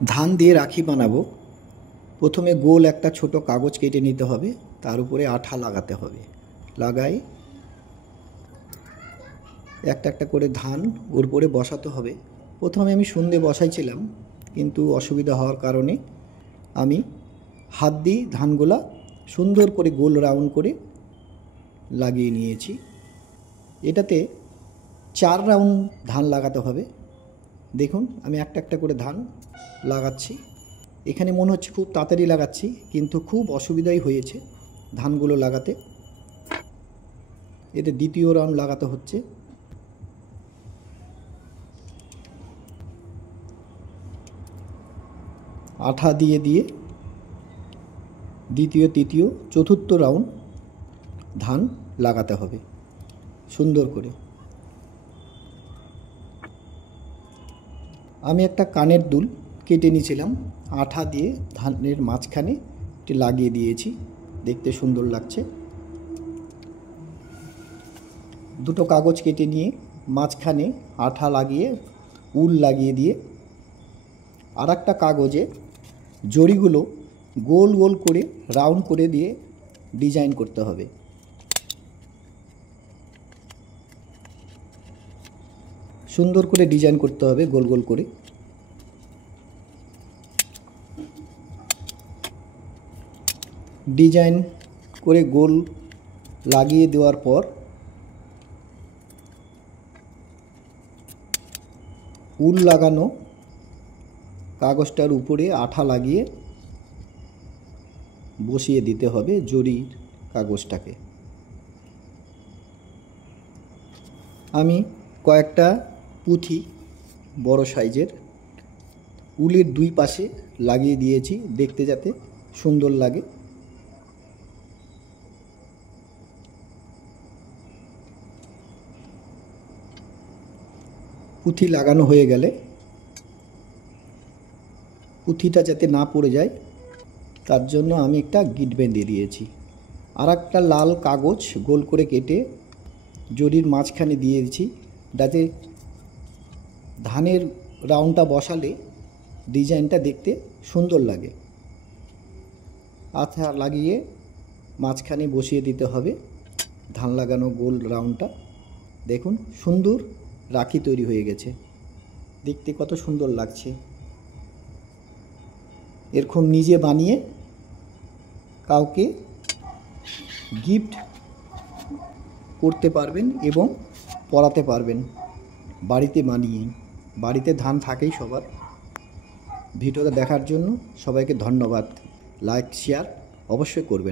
ধান দিয়ে রাখি বানাবো। প্রথমে গোল একটা ছোট কাগজ কেটে নিতে হবে, তার উপরে আঠা লাগাতে হবে। লাগাই একটা একটা করে ধান ওর উপরে বসাতে হবে। প্রথমে আমি শূন্যে বসাইছিলাম, কিন্তু অসুবিধা হওয়ার কারণে আমি হাত দিয়ে ধানগুলা সুন্দর করে গোল রাউন্ড করে লাগিয়ে নিয়েছি। এটাতে 4 রাউন্ড ধান লাগাতে হবে। দেখুন আমি একটা একটা করে ধান লাগাচ্ছি। এখানে মনে হচ্ছে খুব তাড়াতাড়ি লাগাচ্ছি, কিন্তু খুব অসুবিধাই হয়েছে ধানগুলো লাগাতে। এতে দ্বিতীয় রাউন্ড লাগাতে হচ্ছে। আঠা দিয়ে দিয়ে দ্বিতীয় তৃতীয় চতুর্থ রাউন্ড ধান লাগাতে হবে সুন্দর করে। আমি একটা কানের দুল কেটে নিয়েছিলাম, আঠা দিয়ে ধানের মাঝখানে এটি লাগিয়ে দিয়েছি, দেখতে সুন্দর লাগছে। দুটো কাগজ কেটে নিয়ে মাঝখানে আঠা লাগিয়ে উল লাগিয়ে দিয়ে আর একটা কাগজে জড়িগুলো গোল গোল করে রাউন্ড করে দিয়ে ডিজাইন করতে হবে। সুন্দর করে ডিজাইন করতে হবে গোল গোল করে। ডিজাইন করে গোল লাগিয়ে দেওয়ার পর উল লাগানো কাগজটার উপরে আঠা লাগিয়ে বসিয়ে দিতে হবে জরির কাগজটাকে। আমি কয়েকটা পুঁথি বড় সাইজের উলের দুই পাশে লাগিয়ে দিয়েছি, দেখতে যাতে সুন্দর লাগে। পুঁথি লাগানো হয়ে গেলে পুঁথিটা যাতে না পড়ে যায় তার জন্য আমি একটা গিট বেঁধে দিয়েছি। আর একটা লাল কাগজ গোল করে কেটে জরির মাঝখানে দিয়েছি, যাতে ধানের রাউন্ডটা বসালে ডিজাইনটা দেখতে সুন্দর লাগে। আঠা লাগিয়ে মাঝখানে বসিয়ে দিতে হবে ধান লাগানো গোল রাউন্ডটা। দেখুন সুন্দর রাখি তৈরি হয়ে গেছে, দেখতে কত সুন্দর লাগছে। এরকম নিজে বানিয়ে কাউকে গিফট করতে পারবেন এবং পরাতে পারবেন বাড়িতে বানিয়ে। বাড়িতে ধান থাকেই সবার। ভিডিওটা দেখার জন্য সবাইকে ধন্যবাদ। লাইক শেয়ার অবশ্যই করবেন।